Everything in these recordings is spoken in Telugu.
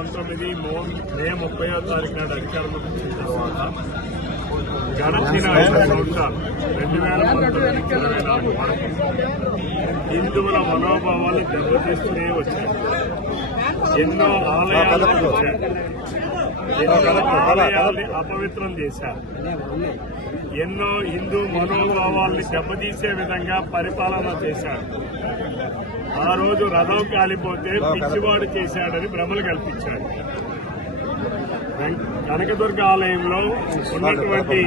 పంతొమ్మిది మో- మే ముప్పయో తారీఖు నాడు అధికారంలోకి వచ్చిన తర్వాత గడిచిన ఐదు సంవత్సరాలు రెండు వేల పంతొమ్మిది నుంచి ఇరవై నాలుగు వరకు హిందువుల మనోభావాలు దెబ్బతీస్తూనే వచ్చాయి. ఎన్నో ఆలయాలను వచ్చాయి. ఎన్నో ఆలయాల్ని అపవిత్రం చేశారు. ఎన్నో హిందూ మనోభావాల్ని దెబ్బతీసే విధంగా పరిపాలన చేశాడు ఆ రోజు రథం కాలిపోతే పిచ్చివాడు చేశాడని భ్రమలు కల్పించాడు. కనకదుర్గ ఆలయంలో ఉన్నటువంటి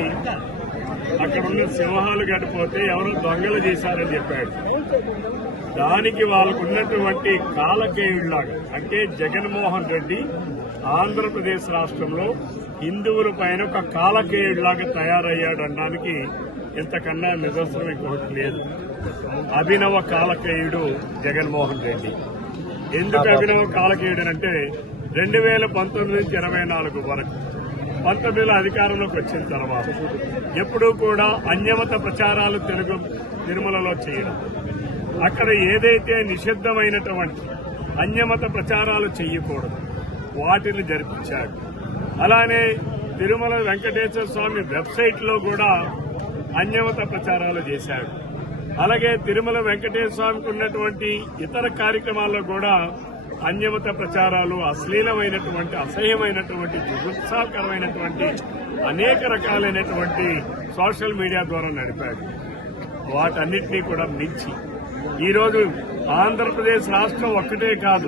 అక్కడ ఉన్న సింహాలు గడిపోతే ఎవరో దొంగలు చేశారని చెప్పాడు. దానికి వాళ్ళకు ఉన్నటువంటి కాలకేయుళ్ళాగా అంటే జగన్మోహన్ రెడ్డి ఆంధ్రప్రదేశ్ రాష్ట్రంలో హిందువుల పైన ఒక కాలకేయుడిలాగా తయారయ్యాడనడానికి ఇంతకన్నా నిదర్శనం ఇంకొకటి లేదు. అభినవ కాలకేయుడు జగన్మోహన్ రెడ్డి. ఎందుకు అభినవ కాలకేయుడు అంటే రెండు వేల పంతొమ్మిది నుంచి ఇరవై నాలుగు వరకు పంతొమ్మిదిలో అధికారంలోకి వచ్చిన తర్వాత ఎప్పుడూ కూడా అన్యమత ప్రచారాలు తెలుగు తిరుమలలో చేయడం. అక్కడ ఏదైతే నిషిద్ధమైనటువంటి అన్యమత ప్రచారాలు చేయకూడదు వాటిని జరిపించాడు అలానే తిరుమల వెంకటేశ్వర స్వామి వెబ్సైట్లో కూడా అన్యమత ప్రచారాలు చేశాడు. అలాగే తిరుమల వెంకటేశ్వర స్వామికి ఉన్నటువంటి ఇతర కార్యక్రమాల్లో కూడా అన్యమత ప్రచారాలు అశ్లీలమైనటువంటి అసహ్యమైనటువంటి దురుత్సాహకరమైనటువంటి అనేక రకాలైనటువంటి సోషల్ మీడియా ద్వారా నడిపాడు. వాటన్నిటినీ కూడా మించి. ఈరోజు ఆంధ్రప్రదేశ్ రాష్ట్రం ఒక్కటే కాదు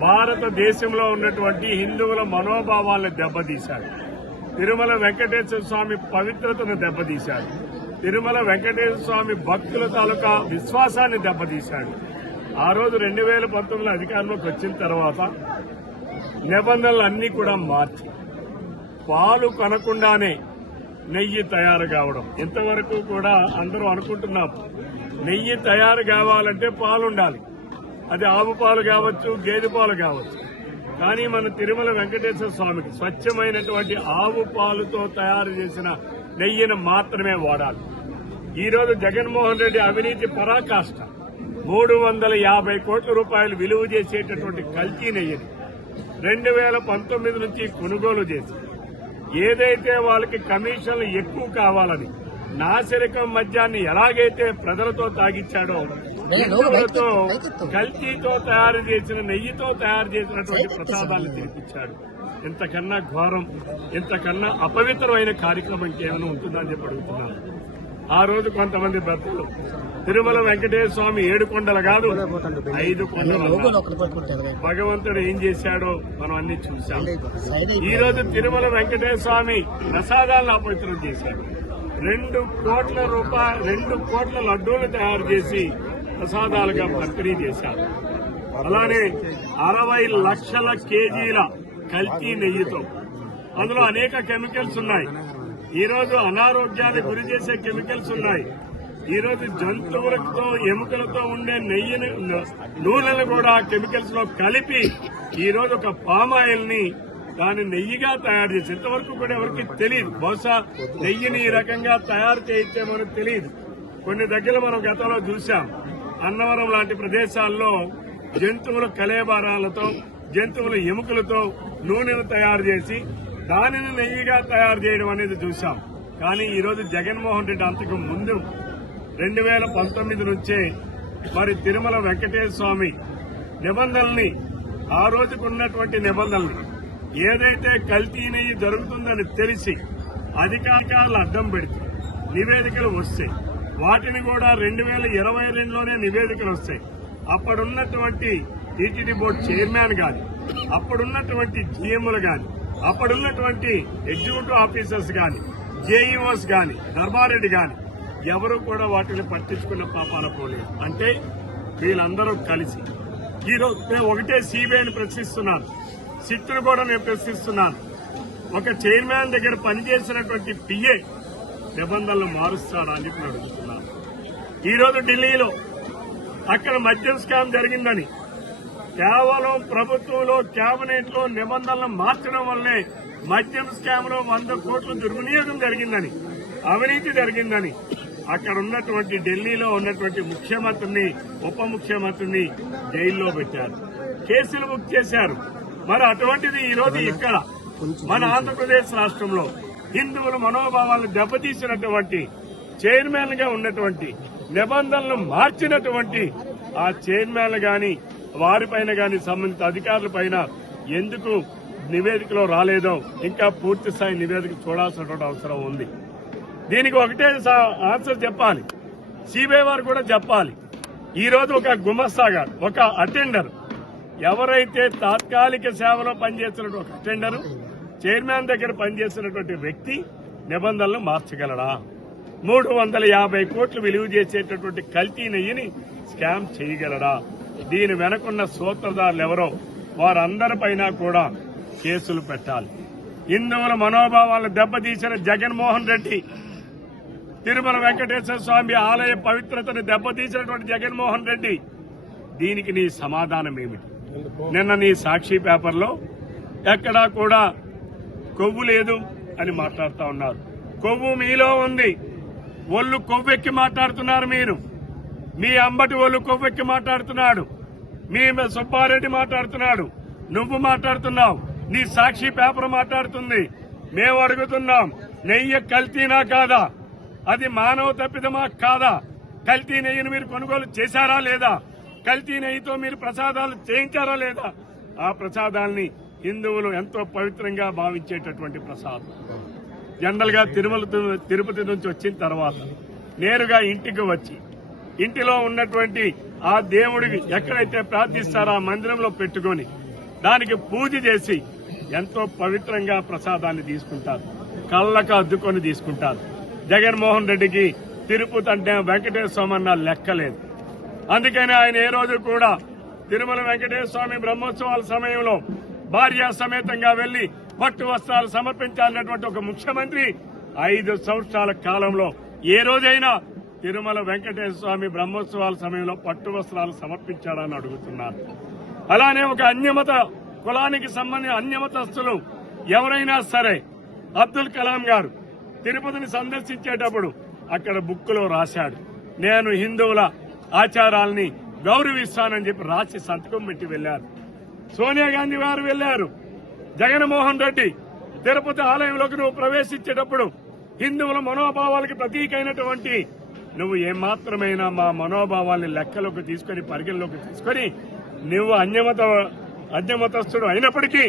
భారతదేశంలో ఉన్నటువంటి హిందువుల మనోభావాలను దెబ్బతీశాడు. తిరుమల వెంకటేశ్వర స్వామి పవిత్రతను దెబ్బతీశాడు. తిరుమల వెంకటేశ్వర స్వామి భక్తుల తాలూకా విశ్వాసాన్ని దెబ్బతీశాడు. ఆ రోజు రెండు వేల పంతొమ్మిదిలో అధికారంలోకి వచ్చిన తర్వాత నిబంధనలు కూడా మార్చి పాలు కొనకుండానే నెయ్యి తయారు కావడం. ఇంతవరకు కూడా అందరూ అనుకుంటున్నాం నెయ్యి తయారు కావాలంటే పాలు ఉండాలి అది ఆవు పాలు కావచ్చు గేదె పాలు కావచ్చు. కానీ మన తిరుమల వెంకటేశ్వర స్వామికి స్వచ్ఛమైనటువంటి ఆవు పాలుతో తయారు చేసిన నెయ్యిని మాత్రమే వాడాలి. ఈ రోజు జగన్మోహన్ రెడ్డి అవినీతి పరాకాష్ట. మూడు వందల యాభై కోట్ల రూపాయలు విలువ చేసేటటువంటి కల్తీ నెయ్యిని రెండు వేల పంతొమ్మిది నుంచి కొనుగోలు చేసి ఏదైతే వాళ్ళకి కమిషన్లు ఎక్కువ కావాలని నాసిరకం మద్యాన్ని ఎలాగైతే ప్రజలతో తాగిచ్చాడో హిందువులతో కల్తీతో తయారు చేసిన నెయ్యితో తయారు చేసినటువంటి ప్రసాదాలను తినిపించాడు ఇంతకన్నా ఘోరం ఇంతకన్నా అపవిత్రమైన కార్యక్రమం ఇంకేమైనా ఉంటుందని చెప్పి అడుగుతున్నాను. ఆ రోజు కొంతమంది భక్తులు. తిరుమల వెంకటేశ్వర స్వామి ఏడు కొండలు కాదు ఐదు కొండలు భగవంతుడు ఏం చేశాడో మనం అన్ని చూశాం. ఈ రోజు తిరుమల వెంకటేశ్వర స్వామి ప్రసాదాలను అపవిత్రం చేశాడు. రెండు కోట్ల రూపాయలు రెండు కోట్ల లడ్డూలు తయారు చేసి ప్రసాదాలుగా పంపిణీ చేశారు. అలానే అరవై లక్షల కేజీల కల్తీ నెయ్యితో. అందులో అనేక కెమికల్స్ ఉన్నాయి. ఈ రోజు అనారోగ్యానికి గురి చేసే కెమికల్స్ ఉన్నాయి. ఈ రోజు జంతువులతో ఎముకలతో ఉండే నెయ్యిని నూనెలు కూడా కెమికల్స్లో కలిపి ఈరోజు ఒక పామాయిల్ని దాన్ని నెయ్యిగా తయారు చేసి ఇంతవరకు కూడా ఎవరికి తెలియదు. బహుశా నెయ్యిని ఈ రకంగా తయారు చేయొచ్చే మనకు తెలియదు. కొన్ని దగ్గర మనం గతంలో చూశాం. అన్నవరం లాంటి ప్రదేశాల్లో జంతువుల కలేబారాలతో జంతువుల ఎముకలతో నూనెను తయారు చేసి దానిని నెయ్యిగా తయారు చేయడం అనేది చూశాం. కానీ ఈరోజు జగన్మోహన్ రెడ్డి అంతకు ముందు రెండు వేల పంతొమ్మిది నుంచే మరి తిరుమల వెంకటేశ్వర స్వామి నిబంధనల్ని ఆ రోజుకున్నటువంటి నిబంధనల్ని ఏదైతే కల్తీ నెయ్యి జరుగుతుందని తెలిసి అధికారులు అడ్డం పెడితే నివేదికలు వస్తాయి. వాటిని కూడా రెండు వేల ఇరవై రెండులోనే నివేదికలు వస్తాయి. అప్పుడున్నటువంటి టీటీడీ బోర్డు చైర్మన్ కానీ అప్పుడున్నటువంటి జీఎంలు కానీ అప్పుడున్నటువంటి ఎగ్జిక్యూటివ్ ఆఫీసర్స్ కానీ జేఈఓస్ కానీ ధర్మారెడ్డి కానీ ఎవరు కూడా వాటిని పట్టించుకున్న పాపాల పోలేదు. అంటే వీళ్ళందరూ కలిసి. ఈరోజు నేను ఒకటే సిబిఐని ప్రశ్నిస్తున్నాను. సిట్టును కూడా నేను ప్రశ్నిస్తున్నాను. ఒక చైర్మన్ దగ్గర పనిచేసినటువంటి పిఏ నిబంధనలు మారుస్తారా అని చెప్పి అడుగుతున్నాను. ఈరోజు ఢిల్లీలో అక్కడ మద్యం స్కామ్ జరిగిందని కేవలం ప్రభుత్వంలో కేబినెట్లో నిబంధనలు మార్చడం వల్లే మద్యం స్కామ్లో వంద కోట్ల దుర్వినియోగం జరిగిందని అవినీతి జరిగిందని అక్కడ ఉన్నటువంటి ఢిల్లీలో ఉన్నటువంటి ముఖ్యమంత్రిని ఉప ముఖ్యమంత్రిని జైల్లో పెట్టారు. కేసులు బుక్ చేశారు. మరి అటువంటిది ఈ రోజు ఇక్కడ మన ఆంధ్రప్రదేశ్ రాష్ట్రంలో హిందువుల మనోభావాలను దెబ్బతీసినటువంటి చైర్మన్గా ఉన్నటువంటి నిబంధనలు మార్చినటువంటి ఆ చైర్మన్ గాని వారిపైన కానీ సంబంధిత అధికారులపైన ఎందుకు నివేదికలో రాలేదో ఇంకా పూర్తి స్థాయి నివేదిక చూడాల్సినటువంటి అవసరం ఉంది. దీనికి ఒకటే ఆన్సర్ చెప్పాలి. సిబిఐ వారు కూడా చెప్పాలి. ఈరోజు ఒక గుమస్తాగారు ఒక అటెండర్. ఎవరైతే తాత్కాలిక సేవలో పనిచేస్తున్న ఒక అటెండర్ చైర్మన్ దగ్గర పనిచేస్తున్నటువంటి వ్యక్తి నిబంధనలు మార్చగలడా? మూడు వందల యాభై కోట్లు విలువ చేసేటటువంటి కల్తీ నెయ్యిని స్కామ్ చేయగలడా? దీని వెనకున్న సూత్రధారులు ఎవరో వారందరిపైన కూడా కేసులు పెట్టాలి. హిందువుల మనోభావాలను దెబ్బతీసిన జగన్మోహన్ రెడ్డి తిరుమల వెంకటేశ్వర స్వామి ఆలయ పవిత్రతను దెబ్బతీసినటువంటి జగన్మోహన్ రెడ్డి దీనికి నీ సమాధానం ఏమిటి? నిన్న నీ సాక్షి పేపర్లో ఎక్కడా కూడా కొవ్వు లేదు అని మాట్లాడుతూ ఉన్నారు. కొవ్వు మీలో ఉంది. ఒళ్ళు కొవ్వెక్కి మాట్లాడుతున్నారు మీరు. మీ అంబటి వాళ్ళు కొవ్వెక్కి మాట్లాడుతున్నాడు. మీ సుబ్బారెడ్డి మాట్లాడుతున్నాడు. నువ్వు మాట్లాడుతున్నావు. నీ సాక్షి పేపర్ మాట్లాడుతుంది. మేము అడుగుతున్నాం నెయ్యి కల్తీనా కాదా? అది మానవ తప్పిదమా కాదా? కల్తీ నెయ్యిని మీరు కొనుగోలు చేశారా లేదా? కల్తీ నెయ్యితో మీరు ప్రసాదాలు చేయించారా లేదా? ఆ ప్రసాదాల్ని హిందువులు ఎంతో పవిత్రంగా భావించేటటువంటి ప్రసాదం. జనరల్గా తిరుమల తిరుపతి నుంచి వచ్చిన తర్వాత నేరుగా ఇంటికి వచ్చి ఇంటిలో ఉన్నటువంటి ఆ దేవుడికి ఎక్కడైతే ప్రార్థిస్తారో ఆ మందిరంలో పెట్టుకొని దానికి పూజ చేసి ఎంతో పవిత్రంగా ప్రసాదాన్ని తీసుకుంటారు. కళ్ళకు అద్దుకొని తీసుకుంటారు. జగన్మోహన్ రెడ్డికి తిరుపతి అంటే వెంకటేశ్వర స్వామి అన్న లెక్కలేదు అందుకని ఆయన ఏ రోజు కూడా తిరుమల వెంకటేశ్వర స్వామి బ్రహ్మోత్సవాల సమయంలో భార్య సమేతంగా వెళ్ళి పట్టు వస్త్రాలు సమర్పించాలన్నటువంటి ఒక ముఖ్యమంత్రి ఐదు సంవత్సరాల కాలంలో ఏ రోజైనా తిరుమల వెంకటేశ్వర స్వామి బ్రహ్మోత్సవాల సమయంలో పట్టు వస్త్రాలు సమర్పించాడని అడుగుతున్నారు. అలానే ఒక అన్యమత కులానికి సంబంధించిన అన్యమతస్తులు ఎవరైనా సరే అబ్దుల్ కలాం గారు తిరుపతిని సందర్శించేటప్పుడు అక్కడ బుక్కులో రాశాడు. నేను హిందువుల ఆచారాల్ని గౌరవిస్తానని చెప్పి రాసి సంతకం పెట్టి వెళ్ళారు సోనియా గాంధీ వారు వెళ్ళారు జగన్మోహన్ రెడ్డి తిరుపతి ఆలయంలోకి నువ్వు ప్రవేశించేటప్పుడు హిందువుల మనోభావాలకి ప్రతీకైనటువంటి నువ్వు ఏమాత్రమైనా మా మనోభావాల్ని లెక్కలోకి తీసుకొని పరిగణలోకి తీసుకొని నువ్వు అన్యమత అన్యమతస్థుడు అయినప్పటికీ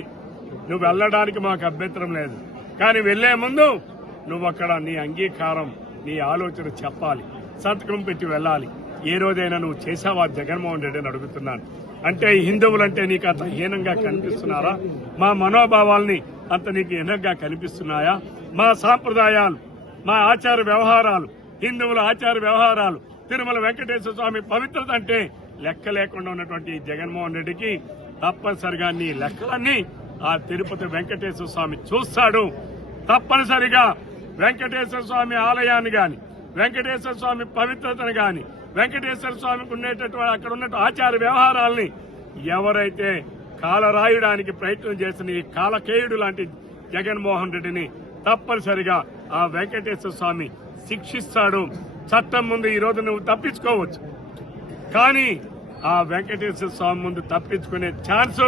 నువ్వు వెళ్ళడానికి మాకు అభ్యంతరం లేదు. కానీ వెళ్ళే ముందు నువ్వు అక్కడ నీ అంగీకారం నీ ఆలోచన చెప్పాలి. సంతకం పెట్టి వెళ్ళాలి. ఏ రోజైనా నువ్వు చేసావా జగన్మోహన్ రెడ్డిని అడుగుతున్నాను. అంటే హిందువులంటే నీకు అంత హీనంగా కనిపిస్తున్నారా? మా మనోభావాల్ని అంత నీకు హీనంగా కనిపిస్తున్నాయా? మా సాంప్రదాయాలు మా ఆచార వ్యవహారాలు హిందువుల ఆచార వ్యవహారాలు తిరుమల వెంకటేశ్వర స్వామి పవిత్రత అంటే లెక్క లేకుండా ఉన్నటువంటి జగన్మోహన్ రెడ్డికి తప్పనిసరిగా నీ లెక్కలన్నీ ఆ తిరుపతి వెంకటేశ్వర స్వామి చూస్తాడు. తప్పనిసరిగా వెంకటేశ్వర స్వామి ఆలయాన్ని గాని వెంకటేశ్వర స్వామి పవిత్రతను గాని వెంకటేశ్వర స్వామికి ఉండేటటువంటి అక్కడ ఉన్న ఆచార వ్యవహారాల్ని ఎవరైతే కాలరాయడానికి ప్రయత్నం చేసిన ఈ కాలకేయుడు లాంటి జగన్మోహన్ రెడ్డిని తప్పనిసరిగా ఆ వెంకటేశ్వర స్వామి శిక్షిస్తాడు. చట్టం ముందు ఈ రోజు నువ్వు తప్పించుకోవచ్చు. కానీ ఆ వెంకటేశ్వర స్వామి ముందు తప్పించుకునే ఛాన్స్